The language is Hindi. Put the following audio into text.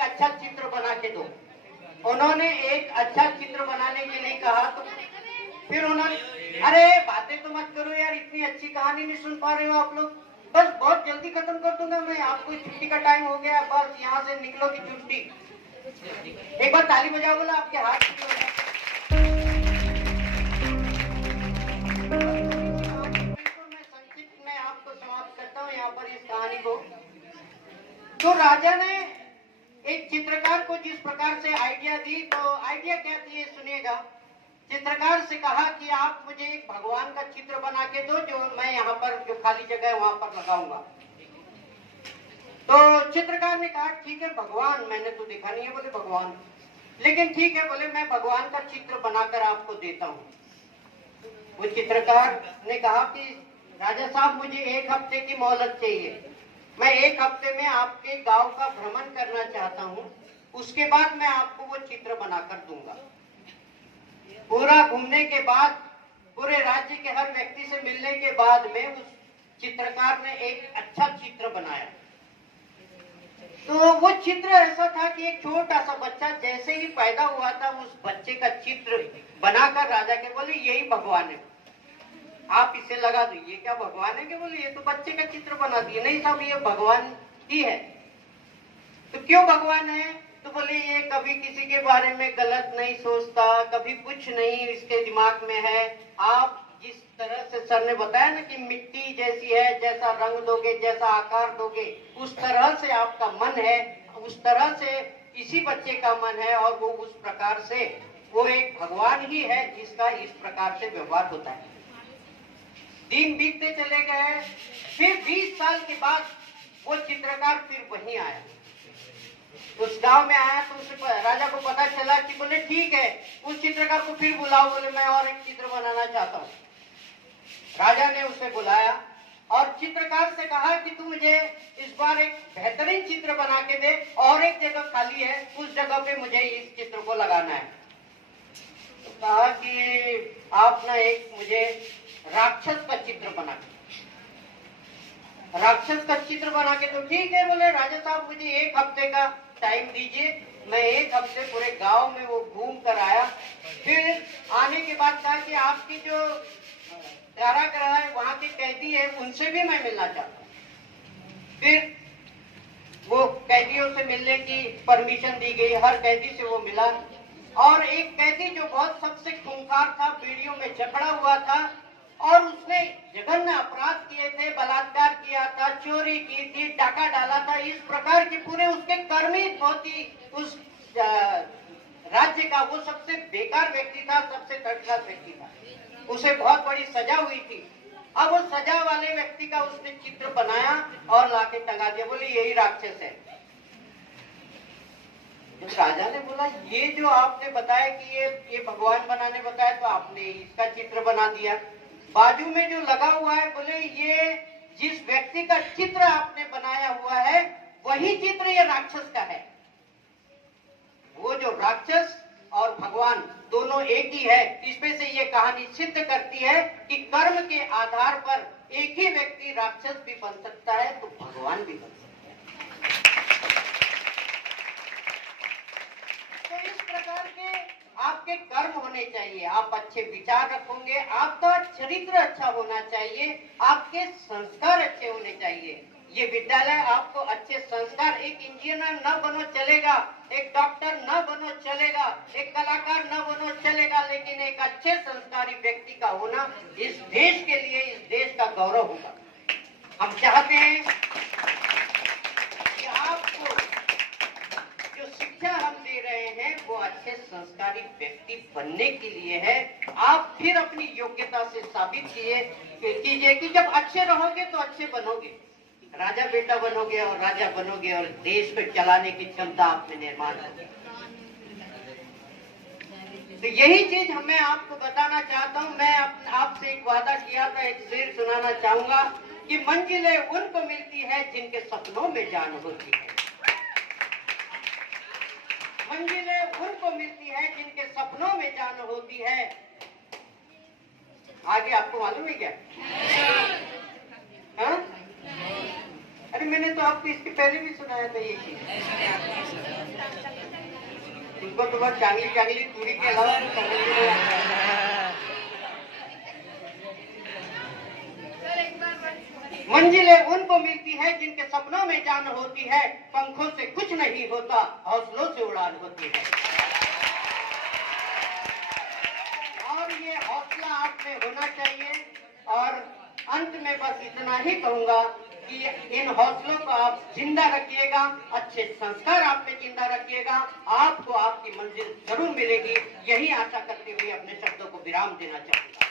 एक अच्छा चित्र बना के दो। उन्होंने एक अच्छा चित्र बनाने के लिए कहा तो फिर उन्होंने, अरे बातें तो मत करो यार, इतनी अच्छी कहानी नहीं सुन पा रहे हो आप लोग। बस बहुत जल्दी खत्म कर दूंगा मैं, आपको छुट्टी का टाइम हो गया, बस यहाँ से निकलो की छुट्टी। एक बार ताली बजाओ, बोला आपके हाथ तो मैं संक्षिप्त में आपको समाप्त करता हूँ यहाँ पर इस कहानी को। तो राजा ने एक चित्रकार को जिस प्रकार से आइडिया दी, तो आइडिया क्या थी ये सुनिएगा। चित्रकार से कहा कि आप मुझे एक भगवान का चित्र बना के दो, जो मैं यहाँ पर जो खाली जगह है वहां पर लगाऊंगा। तो चित्रकार ने कहा ठीक है भगवान, मैंने तो देखा नहीं है बोले भगवान, लेकिन ठीक है बोले मैं भगवान का चित्र बनाकर आपको देता हूँ। वो चित्रकार ने कहा कि राजा साहब मुझे 1 हफ्ते की मोहलत चाहिए, मैं 1 हफ्ते में आपके गांव का भ्रमण करना चाहता हूँ, उसके बाद मैं आपको वो चित्र बनाकर दूंगा। पूरा घूमने के बाद, पूरे राज्य के हर व्यक्ति से मिलने के बाद में उस चित्रकार ने एक अच्छा चित्र बनाया। तो वो चित्र ऐसा था कि एक छोटा सा बच्चा जैसे ही पैदा हुआ था, उस बच्चे का चित्र बनाकर राजा के बोले यही भगवान है, आप इसे लगा दो। ये क्या भगवान है? कि बोले ये तो बच्चे का चित्र बना दिए। नहीं साहब ये भगवान ही है। तो क्यों भगवान है? तो बोले ये कभी किसी के बारे में गलत नहीं सोचता, कभी कुछ नहीं इसके दिमाग में है। आप जिस तरह से सर ने बताया ना कि मिट्टी जैसी है, जैसा रंग दोगे, जैसा आकार दोगे, उस तरह से आपका मन है, उस तरह से इसी बच्चे का मन है, और वो उस प्रकार से वो एक भगवान ही है जिसका इस प्रकार से व्यवहार होता है। दिन बीतते चले गए, फिर 20 साल के बाद वो चित्रकार फिर वहीं आया, उस गांव में आया। तो उसे राजा को पता चला कि बोले ठीक है उस चित्रकार को फिर बुलाओ, बोले मैं और एक चित्र बनाना चाहता हूँ। राजा ने उसे बुलाया और चित्रकार से कहा कि तू मुझे इस बार एक बेहतरीन चित्र बना के दे, और एक जगह खाली है उस जगह पे मुझे इस चित्र को लगाना है। तो कहा कि आप ना एक मुझे राक्षस का चित्र बना के, राक्षस का चित्र बना के। तो ठीक है बोले राजा साहब मुझे 1 हफ्ते का टाइम दीजिए, मैं 1 हफ्ते पूरे गांव में वो घूम कर आया। फिर आने के बाद कहा कि आपकी जो कारागृह है, वहां के कैदी है, उनसे भी मैं मिलना चाहता हूँ। फिर वो कैदियों से मिलने की परमिशन दी गई, हर कैदी से वो मिला। और एक कैदी जो बहुत सबसे खूंखार था, बीड़ियों में जकड़ा हुआ था, और उसने जघन्य अपराध किए थे, बलात्कार किया था, चोरी की थी, डाका डाला था, इस प्रकार के पूरे उसके कर्म ही बहुत ही उस राज्य का वो सबसे बेकार व्यक्ति था, सबसे थर्ड क्लास व्यक्ति था। उसे बहुत बड़ी सजा हुई थी। अब उस सजा वाले व्यक्ति का उसने चित्र बनाया और लाके टंगा दिया, बोले यही राक्षस है। तो राजा ने बोला ये जो आपने बताया कि ये भगवान बनाने बताया, तो आपने इसका चित्र बना दिया। बाजू में जो लगा हुआ है, बोले ये जिस व्यक्ति का चित्र आपने बनाया हुआ है वही चित्र ये राक्षस का है। वो जो राक्षस और भगवान दोनों एक ही है। इसमें से ये कहानी सिद्ध करती है कि कर्म के आधार पर एक ही व्यक्ति राक्षस भी बन सकता है तो भगवान भी बन सकता है। तो इस प्रकार के आपके कर्म होने चाहिए, आप अच्छे विचार रखोगे, आपका चरित्र अच्छा होना चाहिए, आपके संस्कार अच्छे होने चाहिए। ये विद्यालय आपको अच्छे संस्कार, एक इंजीनियर न बनो चलेगा, एक डॉक्टर न बनो चलेगा, एक कलाकार न बनो चलेगा, लेकिन एक अच्छे संस्कारी व्यक्ति का होना इस देश के लिए, इस देश का गौरव होगा। हम चाहते हैं कि आपको जो शिक्षा हम दे रहे हैं वो अच्छे संस्कारी व्यक्ति बनने के लिए है। आप फिर अपनी योग्यता से साबित कीजिए कि जब अच्छे रहोगे तो अच्छे बनोगे, राजा बेटा बनोगे और राजा बनोगे, और देश को चलाने की क्षमता आप में निर्माण होगी। तो यही चीज मैं आपको बताना चाहता हूँ। मैं आपसे एक वादा किया था, एक शेर सुनाना चाहूंगा कि मंजिलें उनको मिलती है जिनके सपनों में जान होती है। मंजिलें उनको मिलती है जिनके सपनों में जान होती है। आगे आपको मालूम है क्या? हाँ? अरे मैंने तो आपको इसके पहले भी सुनाया था ये चीज। तुमको तो बस चांगली चांगली पूरी के अलावा कुछ समझ नहीं आता है। मंजिलें उनको मिलती है जिनके सपनों में जान होती है, पंखों से कुछ नहीं होता, हौसलों से उड़ान होती है। और ये हौसला आप में होना चाहिए। और अंत में बस इतना ही कहूंगा कि इन हौसलों को आप जिंदा रखिएगा, अच्छे संस्कार आप में जिंदा रखिएगा, आपको आपकी मंजिल जरूर मिलेगी। यही आशा करते हुए अपने शब्दों को विराम देना चाहूंगा।